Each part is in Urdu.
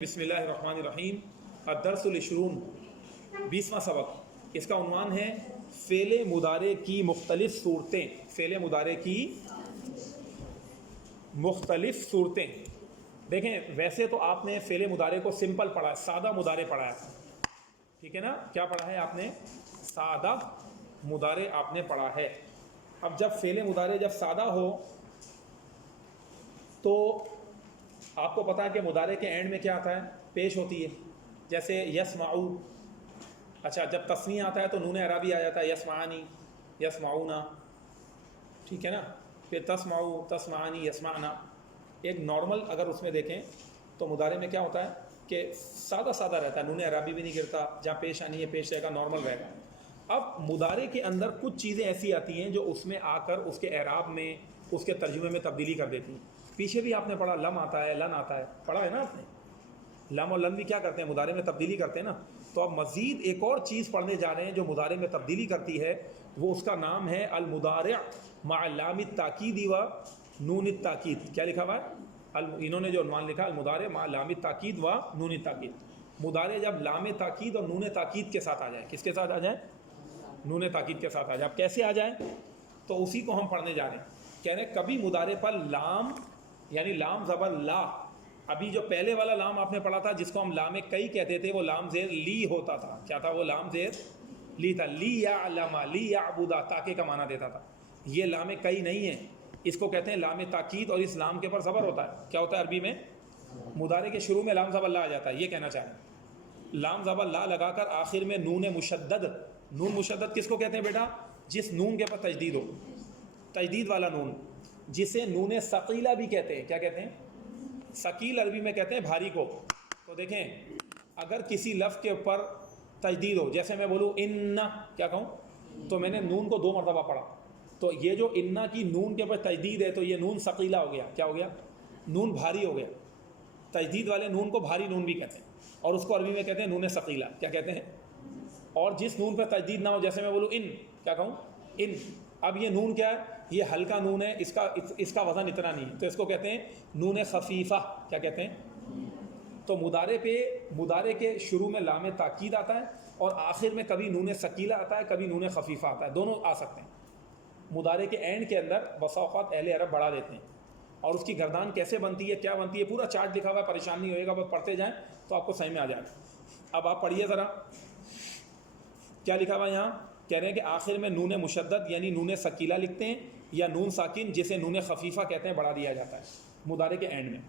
بسم اللہ الرحمن الرحیم الدرس العشرون 20واں سبق. اس کا عنوان ہے فعل مضارع کی مختلف صورتیں. فعل مضارع کی مختلف صورتیں. دیکھیں ویسے تو آپ نے فعل مضارع کو سمپل پڑھا ہے, سادہ مضارع پڑھا ہے, ٹھیک ہے نا. کیا پڑھا ہے آپ نے؟ سادہ مضارع آپ نے پڑھا ہے. اب جب فعل مضارع جب سادہ ہو تو آپ کو پتا ہے کہ مضارع کے اینڈ میں کیا آتا ہے, پیش ہوتی ہے. جیسے یسمعو, اچھا جب تثنیہ آتا ہے تو نون اعرابی آ جاتا ہے, یسمعانی یسمعونا, ٹھیک ہے نا. پھر تسمعو تسمعانی یسمعنا. ایک نارمل اگر اس میں دیکھیں تو مضارع میں کیا ہوتا ہے کہ سادہ سادہ رہتا ہے, نون اعرابی بھی نہیں گرتا, جہاں پیش آنی ہے پیش رہے گا, نارمل رہے گا. اب مضارع کے اندر کچھ چیزیں ایسی آتی ہیں جو اس میں آ کر اس کے اعراب میں, اس کے ترجمے میں تبدیلی کر دیتی ہیں. پیچھے بھی آپ نے پڑھا لم آتا ہے, لن آتا ہے, پڑھا ہے نا آپ نے. لم اور لن بھی کیا کرتے ہیں, مضارع میں تبدیلی کرتے ہیں نا. تو اب مزید ایک اور چیز پڑھنے جا رہے ہیں جو مضارع میں تبدیلی کرتی ہے, وہ اس کا نام ہے المضارع مع لام التاکید و نون التاکید. کیا لکھا ہوا ہے؟ انہوں نے جو عنوان لکھا المضارع مع لام التاکید و نون التاکید. مضارع جب لام تاکید اور نون تاکید کے ساتھ آ جائے, کس کے ساتھ آ جائے؟ نون تاکید کے ساتھ آ جائے. اب کیسے آ جائیں تو اسی کو ہم پڑھنے جا رہے ہیں. کہہ رہے ہیں کبھی مضارع پر لام یعنی لام زبر لا, ابھی جو پہلے والا لام آپ نے پڑھا تھا جس کو ہم لام کئی کہتے تھے, وہ لام زیر لی ہوتا تھا. کیا تھا وہ؟ لام زیر لی تھا. لی یعلم لی یعبد, تاکہ کا معنی دیتا تھا. یہ لام کئی نہیں ہے, اس کو کہتے ہیں لام تاکید, اور اس لام کے پر زبر ہوتا ہے. کیا ہوتا ہے عربی میں؟ مضارع کے شروع میں لام زبر لا آ جاتا ہے. یہ کہنا چاہ رہے ہیں لام زبر لا لگا کر آخر میں نون مشدد. نون مشدد کس کو کہتے ہیں بیٹا؟ جس نون کے پر تجدید ہو, تجدید والا نون, جسے نون ثقیلہ بھی کہتے ہیں. کیا کہتے ہیں؟ ثقیل عربی میں کہتے ہیں بھاری کو. تو دیکھیں اگر کسی لفظ کے اوپر تجدید ہو, جیسے میں بولوں ان, کیا کہوں, تو میں نے نون کو 2 مرتبہ پڑھا, تو یہ جو انا کی نون کے اوپر تجدید ہے تو یہ نون ثقیلہ ہو گیا. کیا ہو گیا؟ نون بھاری ہو گیا. تجدید والے نون کو بھاری نون بھی کہتے ہیں, اور اس کو عربی میں کہتے ہیں نون ثقیلہ. کیا کہتے ہیں؟ اور جس نون پہ تجدید نہ ہو, جیسے میں بولوں ان, کیا کہوں, ان, اب یہ نون کیا ہے؟ یہ ہلکا نون ہے, اس کا وزن اتنا نہیں ہے, تو اس کو کہتے ہیں نون خفیفہ. کیا کہتے ہیں؟ تو مضارع کے شروع میں لام تاکید آتا ہے, اور آخر میں کبھی نون ثقیلہ آتا ہے, کبھی نون خفیفہ آتا ہے, دونوں آ سکتے ہیں. مضارع کے اینڈ کے اندر بسا اوقات اہل عرب بڑھا دیتے ہیں, اور اس کی گردان کیسے بنتی ہے, کیا بنتی ہے, پورا چارٹ لکھا ہوا ہے, پریشان نہیں ہوئے گا, بس پڑھتے جائیں تو آپ کو سمجھ میں آ جائے گا. اب آپ پڑھیے ذرا کیا لکھا ہوا ہے یہاں. کہہ رہے ہیں کہ آخر میں نون مشدد یعنی نون ثقیلہ لکھتے ہیں, یا نون ساکن جسے نون خفیفہ کہتے ہیں بڑھا دیا جاتا ہے مضارع کے اینڈ میں.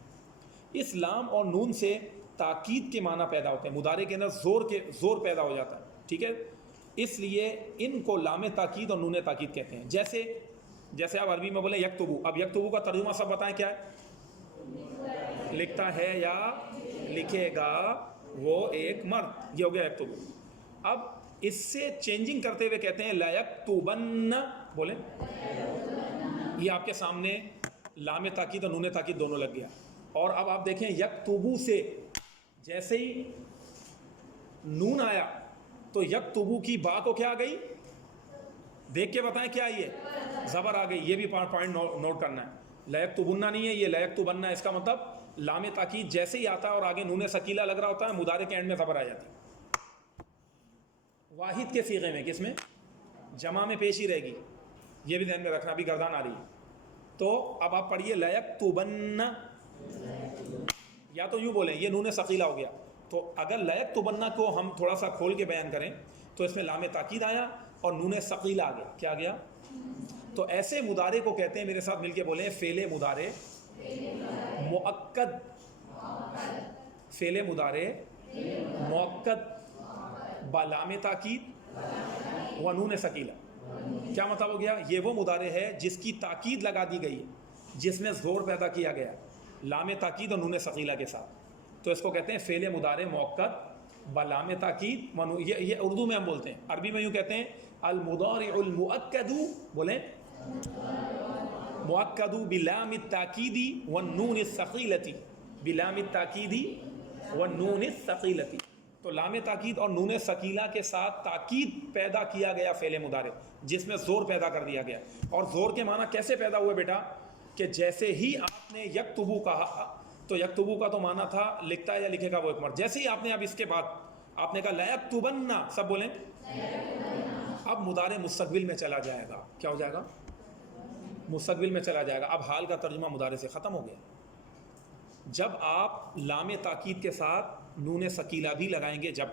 اس لام اور نون سے تاکید کے معنی پیدا ہوتے ہیں, مضارع کے اندر زور پیدا ہو جاتا ہے, ٹھیک ہے. اس لیے ان کو لام تاکید اور نون تاکید کہتے ہیں. جیسے آپ عربی میں بولیں یکتبو, اب یکتبو کا ترجمہ سب بتائیں کیا ہے؟ لکھتا ہے یا لکھے گا وہ ایک مرد, یہ ہو گیا یکتبو. اب اس سے چینجنگ کرتے ہوئے کہتے ہیں لا یکتبن, بولیں, یہ آپ کے سامنے لام تاکید اور نون تاکید دونوں لگ گیا. اور اب آپ دیکھیں یکتبو سے جیسے ہی نون آیا تو یکتبو کی با کو کیا آ گئی, دیکھ کے بتائیں کیا آئی ہے؟ زبر آ گئی. یہ بھی پوائنٹ نوٹ کرنا ہے. لا یکتبن نہیں ہے, یہ لا یکتبن ہے. اس کا مطلب لام تاکید جیسے ہی آتا ہے اور آگے نون ثقیلہ لگ رہا ہوتا ہے, مضارع کے اینڈ میں زبر آ جاتی ہے. واحد کے صیغے میں, کس میں؟ جمع میں پیش ہی رہے گی. یہ بھی ذہن میں رکھنا, ابھی گردان آ رہی ہے. تو اب آپ پڑھیے لا یکتبن, یا تو یوں بولیں یہ نون ثقیلہ ہو گیا. تو اگر لا یکتبن کو ہم تھوڑا سا کھول کے بیان کریں تو اس میں لام تاکید آیا اور نون ثقیلہ آ گیا. کیا گیا؟ تو ایسے مضارع کو کہتے ہیں, میرے ساتھ مل کے بولیں, فعل مضارع مؤکد. فعل مضارع مؤکد بلام تاکید و نون ثقیلہ. کیا مطلب ہو گیا؟ یہ وہ مضارع ہے جس کی تاکید لگا دی گئی ہے, جس میں زور پیدا کیا گیا لام تاکید اور نون ثقیلہ کے ساتھ, تو اس کو کہتے ہیں فعل مضارع مؤکد بلام تاکید. یہ اردو میں ہم بولتے ہیں, عربی میں یوں کہتے ہیں المضارع المؤکد, بولیں, مؤکد بلام التاکید والنون الثقیلۃ, بلام التاکید والنون الثقیلۃ. تو لام تاکید اور نون ثقیلہ کے ساتھ تاکید پیدا کیا گیا فعل مضارع, جس میں زور پیدا کر دیا گیا. اور زور کے معنی کیسے پیدا ہوئے بیٹا؟ کہ جیسے ہی آپ نے یکتبو کہا تو یکتبو کا تو معنی تھا لکھتا ہے یا لکھے گا وہ ایک مرد. جیسے ہی آپ نے اب اس کے بعد آپ نے کہا لا یکتبن، سب بولیں، اب مضارع مستقبل میں چلا جائے گا. کیا ہو جائے گا؟ مستقبل میں چلا جائے گا. اب حال کا ترجمہ مضارع سے ختم ہو گیا. جب آپ لام تاکید کے ساتھ نون ثقیلہ بھی لگائیں گے، جب،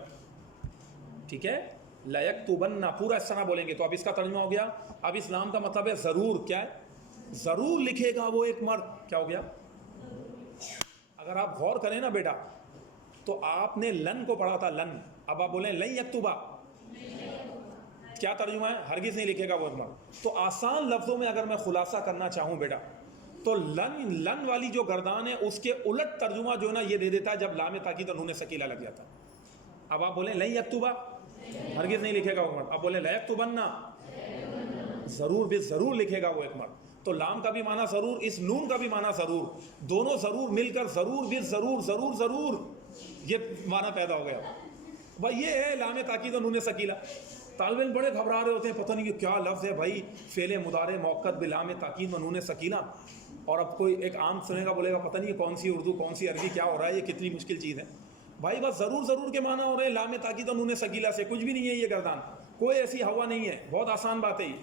ٹھیک ہے، لا یکتبن پورا اس طرح بولیں گے تو اب اس کا ترجمہ ہو گیا. اب اس لام کا مطلب ہے ضرور. کیا ہے؟ ضرور لکھے گا وہ ایک مرد. کیا ہو گیا؟ اگر آپ غور کریں نا بیٹا تو آپ نے لن کو پڑھا تھا، لن. اب آپ بولیں لن یکتبا، کیا ترجمہ ہے؟ ہرگز نہیں لکھے گا وہ ایک مرد. تو آسان لفظوں میں اگر میں خلاصہ کرنا چاہوں بیٹا تو لن والی جو گردان ہے اس کے الٹ ترجمہ جو ہے نا یہ دے دیتا ہے جب لام تاکید اور نون ثقیلہ لگ جاتا. اب آپ بولیں لن یکتبا، ہرگز نہیں لکھے گا وہ مرد. اب بولیں لا یکتبن، ضرور بھی ضرور لکھے گا وہ ایک مرد. تو لام کا بھی معنی ضرور، اس نون کا بھی معنی ضرور، دونوں ضرور مل کر ضرور بھی ضرور ضرور ضرور یہ معنی پیدا ہو گیا. بھائی یہ ہے لام تاکید اور نون ثقیلہ. طالب علم بڑے گھبرا رہے ہوتے ہیں، پتہ نہیں کہ کیا لفظ ہے بھائی، فعل مضارع موقت بلام تاکید و نون ثقیلہ. اور اب کوئی ایک عام سنے گا بولے گا پتہ نہیں کون سی اردو کون سی عربی کیا ہو رہا ہے، یہ کتنی مشکل چیز ہے. بھائی بس ضرور ضرور کے معنی ہو رہے ہیں لام تاکید و نون ثقیلہ سے. کچھ بھی نہیں ہے یہ گردان، کوئی ایسی ہوا نہیں ہے، بہت آسان بات ہے، یہ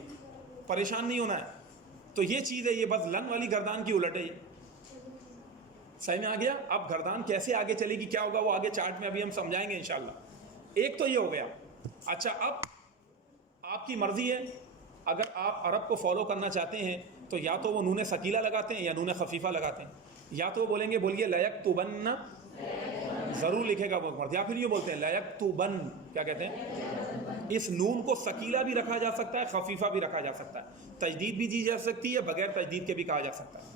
پریشان نہیں ہونا ہے. تو یہ چیز ہے، یہ بس لن والی گردان کی الٹ ہے. یہ صحیح میں آ گیا. اب گردان کیسے آگے چلے گی، کیا ہوگا، وہ آگے چارٹ میں ابھی ہم سمجھائیں گے انشاءاللہ. ایک تو یہ ہو گیا. اچھا اب آپ کی مرضی ہے، اگر آپ عرب کو فالو کرنا چاہتے ہیں تو یا تو وہ نون ثقیلہ لگاتے ہیں یا نون خفیفہ لگاتے ہیں. یا تو وہ بولیں گے، بولیے لا یکتبن، ضرور لکھے گا وہ مرد. یا پھر یہ بولتے ہیں لا یکتبن، کیا کہتے ہیں، اس نون کو ثقیلہ بھی رکھا جا سکتا ہے، خفیفہ بھی رکھا جا سکتا ہے، تجدید بھی دی جا سکتی ہے، بغیر تجدید کے بھی کہا جا سکتا ہے.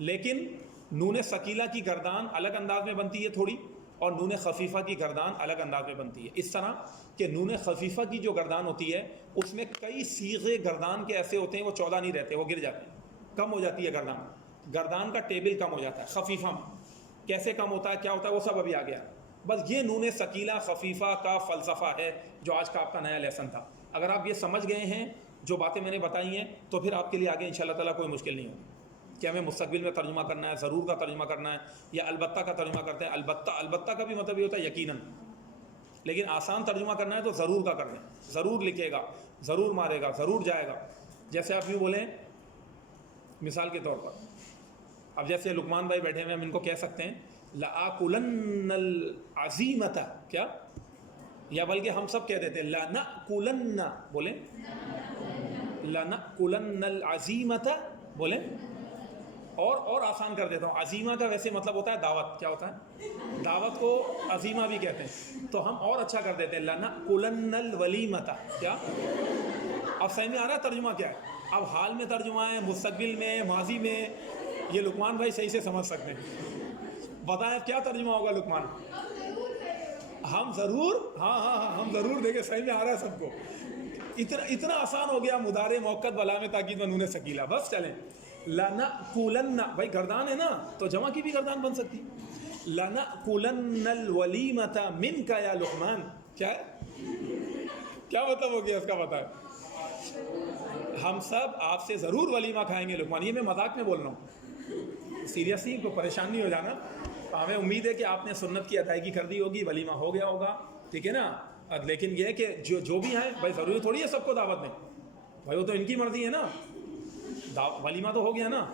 لیکن نون ثقیلہ کی گردان الگ انداز میں بنتی ہے تھوڑی، اور نون خفیفہ کی گردان الگ انداز میں بنتی ہے. اس طرح کہ نون خفیفہ کی جو گردان ہوتی ہے اس میں کئی صیغے گردان کے ایسے ہوتے ہیں، وہ 14 نہیں رہتے، وہ گر جاتے ہیں، کم ہو جاتی ہے گردان. گردان کا ٹیبل کم ہو جاتا ہے. خفیفہ میں کیسے کم ہوتا ہے، کیا ہوتا ہے، وہ سب ابھی آ گیا. بس یہ نون ثقیلہ خفیفہ کا فلسفہ ہے جو آج کا آپ کا نیا لیسن تھا. اگر آپ یہ سمجھ گئے ہیں جو باتیں میں نے بتائی ہیں تو پھر آپ کے لیے آگے انشاءاللہ تعالیٰ کوئی مشکل نہیں ہوگی کہ ہمیں مستقبل میں ترجمہ کرنا ہے، ضرور کا ترجمہ کرنا ہے، یا البتہ کا ترجمہ کرتے ہیں. البتہ کا بھی مطلب یہ ہوتا ہے یقیناً، لیکن آسان ترجمہ کرنا ہے تو ضرور کا کر دیں. ضرور لکھے گا، ضرور مارے گا، ضرور جائے گا. جیسے آپ یوں بولیں مثال کے طور پر، اب جیسے لقمان بھائی بیٹھے ہوئے، ہم ان کو کہہ سکتے ہیں لآکلن العزیمۃ، کیا، یا بلکہ ہم سب کہہ دیتے ہیں لنأکلن، بولیں لنأکلن العزیمۃ، بولیں. اور آسان کر دیتا ہوں، عزیمہ کا ویسے مطلب ہوتا ہے دعوت. کیا ہوتا ہے؟ دعوت کو عزیمہ بھی کہتے ہیں. تو ہم اور اچھا کر دیتے ہیں لنأکلن الولیمۃ. کیا؟ اب سمجھ میں آ رہا ہے ترجمہ کیا ہے؟ اب حال میں ترجمہ ہے، مستقبل میں، ماضی میں، یہ لقمان بھائی صحیح سے سمجھ سکتے ہیں. بتائیں کیا ترجمہ ہوگا لقمان؟ ہم ضرور، ہاں ہم ضرور دیکھیں. صحیح میں آ رہا ہے سب کو؟ اتنا آسان ہو گیا مضارع موقت بلام تاکید و نون ثقیلہ. بس چلیں، لنأکلن، بھائی گردان ہے نا تو جمع کی بھی گردان بن سکتی. لنأکلن الولیمۃ منک یا لقمان. کیا ہے؟ کیا مطلب ہو گیا اس کا؟ بتائیں. ہم سب آپ سے ضرور ولیمہ کھائیں گے لقمان. یہ میں مذاق میں بول رہا ہوں، سیریسلی کوئی پریشان نہیں ہو جانا. ہمیں امید ہے کہ آپ نے سنت کی ادائیگی کر دی ہوگی، ولیمہ ہو گیا ہوگا، ٹھیک ہے نا. لیکن یہ ہے کہ جو بھی ہیں بھائی ضروری تھوڑی ہے سب کو دعوت دیں، بھائی وہ تو ان کی مرضی ہے نا. ولیمہ تو ہو گیا نا،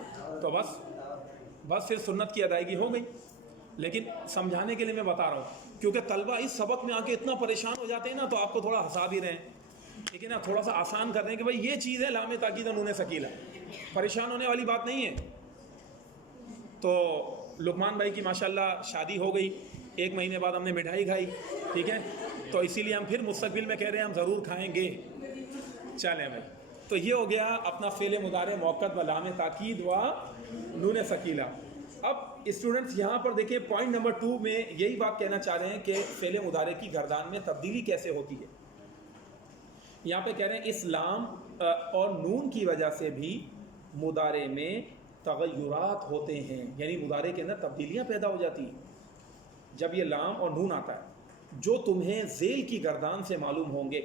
تو بس پھر سنت کی ادائیگی ہو گئی. لیکن سمجھانے کے لیے میں بتا رہا ہوں، کیونکہ طلبہ اس سبق میں آ کے اتنا پریشان ہو جاتے ہیں نا، تو آپ کو تھوڑا ہنسا بھی رہے ہیں، ٹھیک ہے نا، تھوڑا سا آسان کر دیں کہ بھائی یہ چیز ہے لام تاکید و نون ثقیلہ، پریشان ہونے والی بات نہیں ہے. تو لقمان بھائی کی ماشاءاللہ شادی ہو گئی، 1 مہینے بعد ہم نے مٹھائی کھائی، ٹھیک ہے. تو اسی لیے ہم پھر مستقبل میں کہہ رہے ہیں ہم ضرور کھائیں گے. چلیں بھائی، تو یہ ہو گیا اپنا فعل مضارع موقت و لام تاکید و نون ثقیلہ. اب اسٹوڈنٹس یہاں پر دیکھیں پوائنٹ نمبر 2 میں یہی بات کہنا چاہ رہے ہیں کہ فعل مضارع کی گردان میں تبدیلی کیسے ہوتی ہے. یہاں پہ کہہ رہے ہیں اس لام اور نون کی وجہ سے بھی مضارع میں تغیرات ہوتے ہیں، یعنی مضارع کے اندر تبدیلیاں پیدا ہو جاتی ہیں جب یہ لام اور نون آتا ہے، جو تمہیں ذیل کی گردان سے معلوم ہوں گے.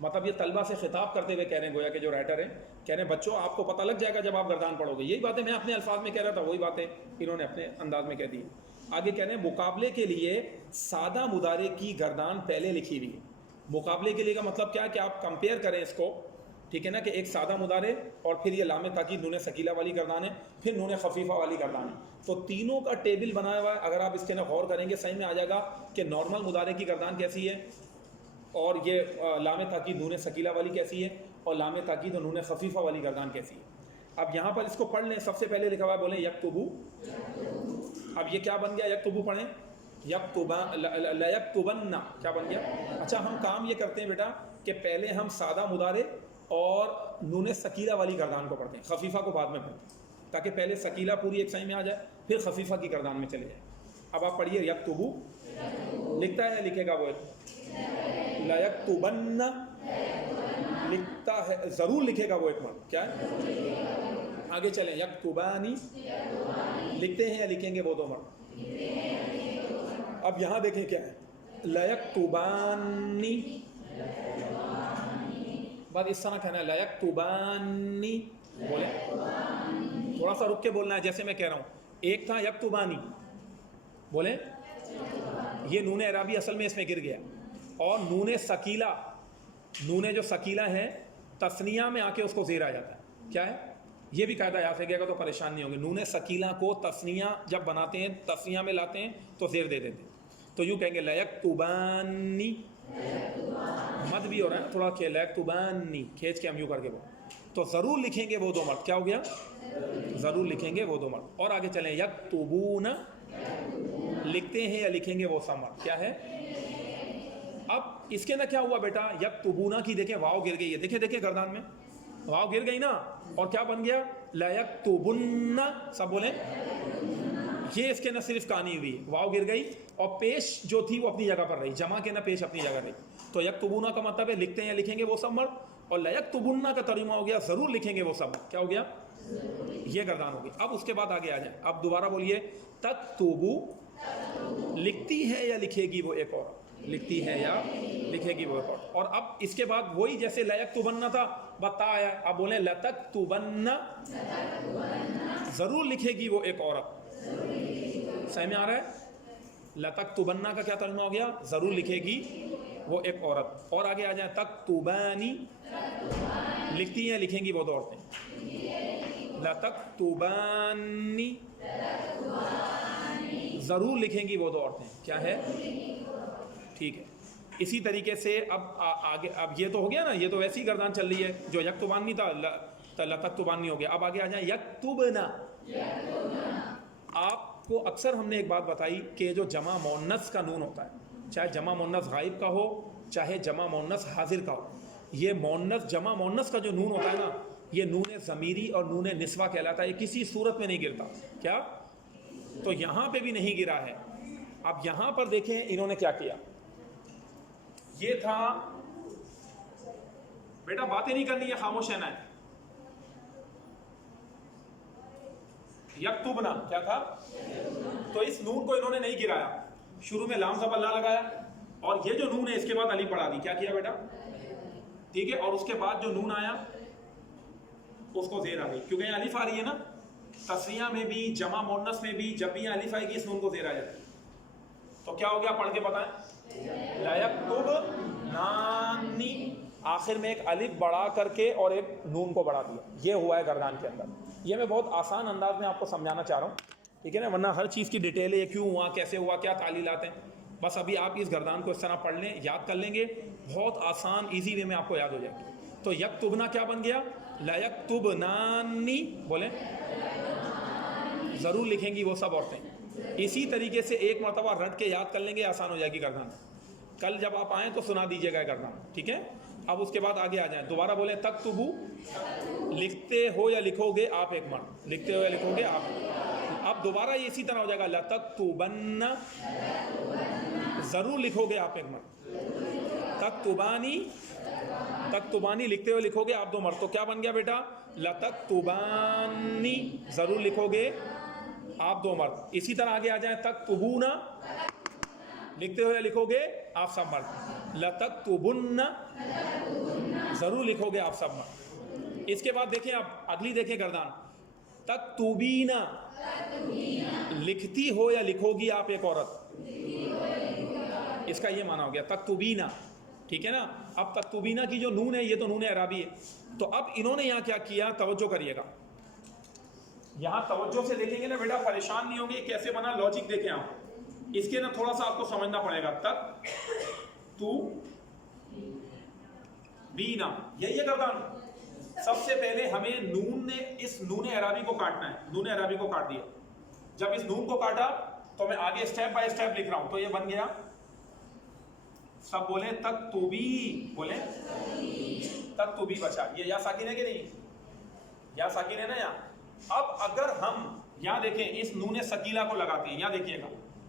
مطلب یہ طلبہ سے خطاب کرتے ہوئے کہہ رہے ہیں، گویا کہ جو رائٹر ہیں کہہ رہے ہیں بچوں آپ کو پتہ لگ جائے گا جب آپ گردان پڑھو گے. یہی باتیں میں اپنے الفاظ میں کہہ رہا تھا, وہی باتیں انہوں نے اپنے انداز میں کہہ دی. آگے کہہ رہے ہیں مقابلے کے لیے سادہ مضارع کی گردان پہلے لکھی ہوئی ہے. مقابلے کے لیے کا مطلب کیا ہے کہ آپ کمپیئر کریں اس کو, ٹھیک ہے نا, کہ ایک سادہ مضارع اور پھر یہ لام تاکید نون ثقیلہ والی گردان ہے, پھر نون خفیفہ والی گردان ہے. تو تینوں کا ٹیبل بنایا ہوا ہے, اگر آپ اس کے اندر غور کریں گے صحیح میں آ جائے گا کہ نارمل مضارع کی گردان کیسی ہے اور یہ لام تاکید نون ثقیلہ والی کیسی ہے, اور لام تاکید اور نون خفیفہ والی گردان کیسی ہے. اب یہاں پر اس کو پڑھ لیں. سب سے پہلے لکھا ہوا ہے, بولیں یکتبو. اب یہ کیا بن گیا, یکتبو پڑھیں, لیکتبن کیا بن گیا. اچھا ہم کام یہ کرتے ہیں بیٹا کہ پہلے ہم سادہ مضارع اور نون ثقیلہ والی گردان کو پڑھتے ہیں, خفیفہ کو بعد میں پڑھتے ہیں, تاکہ پہلے ثقیلہ پوری ایک صحیح میں آ جائے پھر خفیفہ کی گردان میں چلے جائے. اب آپ پڑھیے یکتبو. لکھتا ہے یا لکھے گا وہ, لیکتبن لکھتا ہے, ضرور لکھے گا وہ ایک مرد. کیا ہے آگے چلیں, یکتبانی لکھتے ہیں یا لکھیں گے وہ دو مرد. اب یہاں دیکھیں کیا ہے, لیکتبانی, بات اس طرح کہنا ہے, لیکتبانی بولیں, تھوڑا سا رک کے بولنا ہے جیسے میں کہہ رہا ہوں. ایک تھا یکتبانی, بولیں, یہ نون اعرابی اصل میں اس میں گر گیا, اور نون ثقیلہ, نون جو ثقیلہ ہے تثنیہ میں آ کے اس کو زیر آ جاتا ہے. کیا ہے یہ بھی قاعدہ یاد رکھیے گا تو پریشان نہیں ہوگی. نون ثقیلہ کو تثنیہ جب بناتے ہیں, تثنیہ میں لاتے ہیں تو زیر دے دیتے ہیں. تو یوں کہیں گے لیکتبانی, مد بھی ہو رہا ہے تھوڑا, کہ لیکتبانی کھینچ کے ہم یوں کر کے بولیں. تو ضرور لکھیں گے وہ دو مرد. کیا ہو گیا, ضرور لکھیں گے وہ دو مرد. اور آگے چلیں, یکتبون لکھتے ہیں یا لکھیں گے وہ سب مرد. کیا ہے, اب اس کے اندر کیا ہوا بیٹا, یکتبون کی دیکھیں واو گر گئی ہے, دیکھیں دیکھیں گردان میں واو گر گئی نا, اور کیا بن گیا, لیکتبن. سب بولیں, یہ اس کے اندر صرف کہانی ہوئی, واو گر گئی اور پیش جو تھی وہ اپنی جگہ پر رہی, جمع کے نہ پیش اپنی جگہ رہی. تو یکتبون کا مطلب ہے لکھتے ہیں یا لکھیں گے وہ سب مرد, اور لیکتبن کا ترجمہ ہو گیا ضرور لکھیں گے وہ سب مرد. کیا ہو گیا, یہ گردان ہوگی. اب اس کے بعد آگے آ جائیں, اب دوبارہ بولیے, تکتبو لکھتی ہے یا لکھے گی وہ ایک اور, لکھتی ہے یا لکھے گی وہ ایک اور. اور اب اس کے بعد وہی جیسے لیکتبن تھا بتا آیا, اب بولیں لتکتبن ضرور لکھے گی وہ ایک عورت. صحیح میں آ رہا ہے, لتکتبن کا کیا ترجمہ ہو گیا, ضرور لکھے گی وہ ایک عورت. اور آگے آ جائیں, تکتبانی لکھتی ہیں لکھیں گی وہ دو عورتیں. لتکتبانی ضرور لکھیں گی وہ دو عورتیں. کیا ہے, ٹھیک ہے. اسی طریقے سے اب آگے, اب یہ تو ہو گیا نا, یہ تو ویسی گردان چل رہی ہے جو یکتبانی تھا لتکتبانی ہو گیا. اب آگے آ جائیں, یکتبنا. آپ کو اکثر ہم نے ایک بات بتائی کہ جو جمع مؤنث کا نون ہوتا ہے, چاہے جمع مؤنث غائب کا ہو چاہے جمع مؤنث حاضر کا ہو, یہ مؤنث جمع مؤنث کا جو نون ہوتا ہے نا, یہ نون ضمیری اور نون نسوہ کہلاتا ہے. یہ کسی صورت میں نہیں گرتا. کیا, تو یہاں پہ بھی نہیں گرا ہے. اب یہاں پر دیکھیں انہوں نے کیا کیا, یہ تھا بیٹا, باتیں نہیں کرنی ہے, خاموش رہنا ہے. یکتبنا کیا تھا, تو اس نون کو انہوں نے نہیں گرایا, شروع میں لام زبر لا لگایا, اور یہ جو نون ہے اس کے بعد الف پڑھا دی. کیا کیا بیٹا, ٹھیک ہے. اور اس کے بعد جو نون آیا اس کو زیر آ گئی, کیونکہ یہ الف آ رہی ہے نا, تسنیہ میں بھی جمع مؤنث میں بھی جب بھی الف آئے گی اس نون کو زیر آ جاتی ہے. تو کیا ہو گیا, پڑھ کے بتائیں, لیکتبنانی, آخر میں ایک الف بڑھا کر کے اور ایک نون کو بڑھا دیا. یہ ہوا ہے گردان کے اندر. یہ میں بہت آسان انداز میں آپ کو سمجھانا چاہ رہا ہوں, ٹھیک ہے نا, ورنہ ہر چیز کی ڈیٹیل ہے, یہ کیوں ہوا, کیسے ہوا, کیا تعلیلات ہیں. بس ابھی آپ اس گردان کو اس طرح پڑھ لیں, یاد کر لیں گے, بہت آسان ایزی وے میں آپ کو یاد ہو جائے گی. تو یکتبنا کیا بن گیا, لیکتبنانی, بولیں, ضرور لکھیں گی وہ سب عورتیں. اسی طریقے سے ایک مرتبہ رٹ کے یاد کر لیں گے, آسان ہو جائے گی گردان. کل جب آپ آئیں تو سنا دیجیے گا گردان, ٹھیک ہے. اب اس کے بعد آگے آ جائیں, دوبارہ بولیں, تکتبو لکھتے ہو یا لکھو گے آپ ایک مرد, لکھتے ہو یا لکھو گے آپ. اب دوبارہ یہ اسی طرح ہو جائے گا, لتکتبن ضرور لکھو گے آپ ایک مرد. تکتبانی, تکتبانی لکھتے ہوئے لکھو گے آپ دو مرد. تو کیا بن گیا بیٹا, لتکتبانی ضرور لکھو گے آپ دو مرد. اسی طرح آگے آ جائیں, تکتبونا لکھتے ہوئے لکھو گے آپ سب مرد. لتکتبن ضرور لکھو گے آپ سب مرد. اس کے بعد دیکھیں اب اگلی دیکھیں گردان، تکتبینا، لکھتی ہو یا لکھو گی آپ ایک عورت، اس کا یہ معنی ہو گیا تکتبینا، ٹھیک ہے نا. اب تکتبینا کی جو نون ہے یہ تو نون اعرابی ہے. تو اب انہوں نے یہاں کیا کیا، توجہ کریے گا، یہاں توجہ سے دیکھیں گے نا بیٹا پریشان نہیں ہوں گے کیسے بنا. لاجک دیکھیں آپ، اس کے نا تھوڑا سا آپ کو سمجھنا پڑے گا. تک تو بینا، یہی ہے گردان. سب سے پہلے ہمیں نون نے اس نون اعرابی کو کاٹنا ہے. نون اعرابی کو کاٹ دیا. جب اس نون کو کاٹا تو میں آگے اسٹیپ بائی اسٹیپ لکھ رہا ہوں. تو یہ بن گیا، سب بولیں تک تو بھی، بولیں تک تو بھی بچا. یہ یا ساکن ہے کہ نہیں، یا ساکن ہے نا یہاں. اب اگر ہم یہاں دیکھیں اس نون ثقیلہ کو لگاتے ہیں، یہاں دیکھیے گا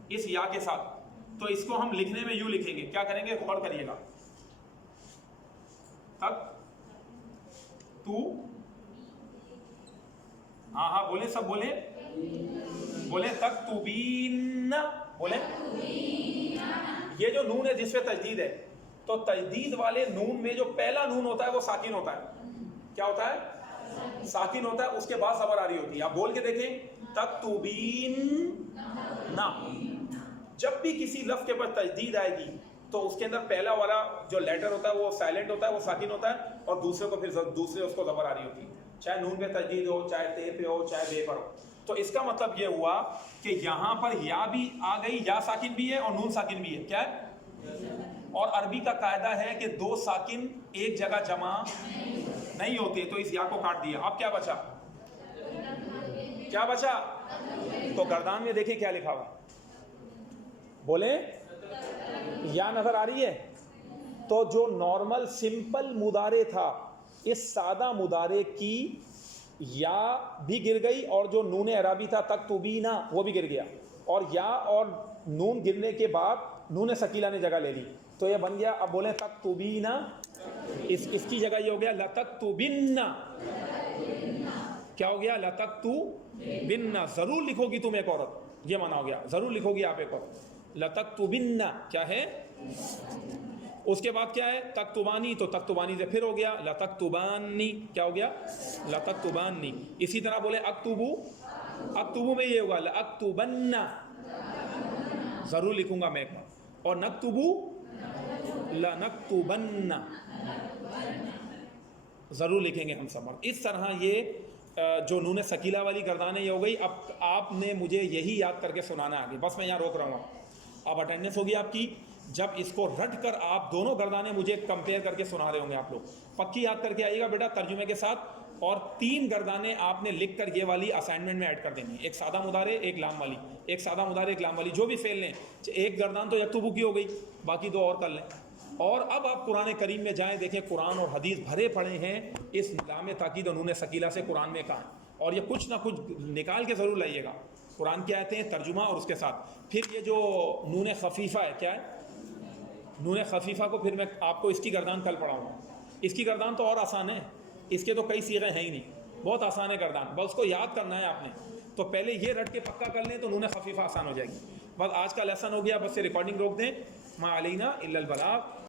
اس یا کے ساتھ، تو اس کو ہم لکھنے میں یوں لکھیں گے. کیا کریں گے، غور کریے گا. تک تو، ہاں ہاں بولیں سب، بولیں بولیں تک تو بین، بولیں. یہ جو نون ہے جس پہ تجدید ہے، تو تجدید والے نون میں جو پہلا نون ہوتا ہے وہ ساکن ہوتا ہے. کیا ہوتا ہے، ساکن ہوتا ہے. اس کے بعد زبر آ رہی ہوتی ہے. آپ بول کے دیکھیں تکتبین نا. جب بھی کسی لفظ کے پر تجدید آئے گی تو اس کے اندر پہلا والا جو لیٹر ہوتا ہے وہ سائلنٹ ہوتا ہے، وہ ساکن ہوتا ہے، اور دوسرے کو پھر دوسرے اس کو زبر آ رہی ہوتی ہے. چاہے نون پہ تجدید ہو، چاہے تے پہ ہو، چاہے بے پر ہو. تو اس کا مطلب یہ ہوا کہ یہاں پر یا بھی آ گئی، یا ساکن بھی ہے اور نون ساکن بھی ہے. کیا ہے، اور عربی کا قاعدہ ہے کہ دو ساکن ایک جگہ جمع نہیں ہوتے. تو اس یا کو کاٹ دیا. اب کیا بچا، کیا بچا. تو گردان میں دیکھیں کیا لکھا ہوا، بولیں یا نظر آ رہی ہے. تو جو نارمل سمپل مضارع تھا، اس سادہ مضارع کی یا بھی گر گئی، اور جو نون اعرابی تھا تکتبینا وہ بھی گر گیا. اور یا اور نون گرنے کے بعد نون ثقیلہ نے جگہ لے لی. تو یہ بن گیا، اب بولیں تکتبینا، اس کی جگہ یہ ہو گیا لتکتبن. کیا ہو گیا، لتکتبن، ضرور لکھو گی تم ایک عورت. یہ مانا ہو گیا ضرور لکھو گی آپ ایک عورت. لتکتبن کیا ہے. اس کے بعد کیا ہے، تکتبانی، تو تکتبانی سے پھر ہو گیا لتکتبانی. کیا ہو گیا، لتکتبانی. اسی طرح بولے اکتبو، اکتبو میں یہ ہوگا لاکتبن، ضرور لکھوں گا میں ایک بار. اور نکتبو، لنکتبن، ضرور لکھیں گے ہم سب. اس طرح یہ جو نون ثقیلہ والی گردانیں یہ ہو گئی. اب آپ نے مجھے یہی یاد کر کے سنانا ہے آگے، بس میں یہاں روک رہا ہوں. اب اٹینڈنس ہوگی آپ کی. جب اس کو رٹ کر آپ دونوں گردانے مجھے کمپیئر کر کے سنا رہے ہوں گے، آپ لوگ پکی یاد کر کے آئیے گا بیٹا ترجمے کے ساتھ. اور 3 گردانے آپ نے لکھ کر یہ والی اسائنمنٹ میں ایڈ کر دینی. ایک سادہ مضارع، ایک لام والی، ایک سادہ مضارع، ایک لام والی، جو بھی فعل لیں. ایک گردان تو یکتبو کی ہو گئی، باقی 2 اور کر لیں. اور اب آپ قرآن کریم میں جائیں، دیکھیں قرآن اور حدیث بھرے پڑے ہیں اس لام تاکید اور نون ثقیلہ سے. قرآن میں کہاں، اور یہ کچھ نہ کچھ نکال کے ضرور لائیے گا. قرآن کی آیتیں، ترجمہ، اور اس کے ساتھ پھر یہ جو نون خفیفہ ہے، کیا ہے نون خفیفہ کو پھر میں آپ کو اس کی گردان کل پڑھاؤں گا. اس کی گردان تو اور آسان ہے، اس کے تو کئی صیغے ہیں ہی نہیں، بہت آسان ہے گردان. بس اس کو یاد کرنا ہے آپ نے. تو پہلے یہ رٹ کے پکا کر لیں تو نون خفیفہ آسان ہو جائے گی. بس آج کا لیسن ہو گیا، بس سے ریکارڈنگ روک دیں. ما علینا الا البلاغ.